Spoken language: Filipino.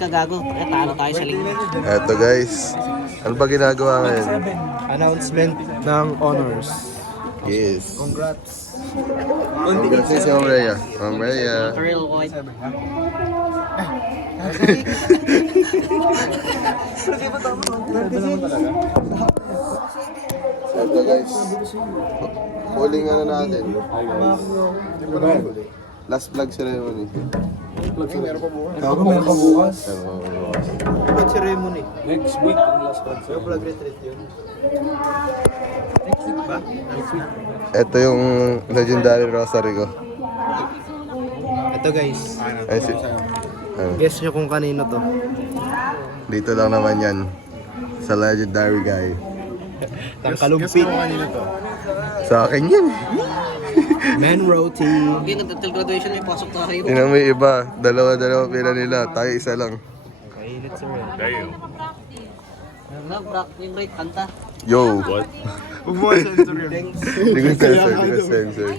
Kagago, talo tayo sa linggo. Eto guys, ano ba ginagawa ngayon? Announcement ng honors. Yes. Congrats. Congrats si Ma'am Rhea. Ma'am Rhea. Real white. Eto guys, huling ano natin. Last vlog ceremony. Meron pa bukas. Ano, Vlog ceremony. Next week ang last vlog. So vlog retreat yun. Next week ba? Next week. Ito yung legendary rosary ko. Ito guys. Ay, ano, Guess nyo kung kanino to. dito lang naman yan. Sa legendary guy. Tangkalumpit. Sa akin yan. Man roti. Okay, until graduation may pasok tayo. Tingnan mo yung iba. Dalawa-dalawa pila nila. Tayo isa lang. Kainit sir. Yung great kanta. Yo! Huwag mo sensor yun. Hindi ko sensor.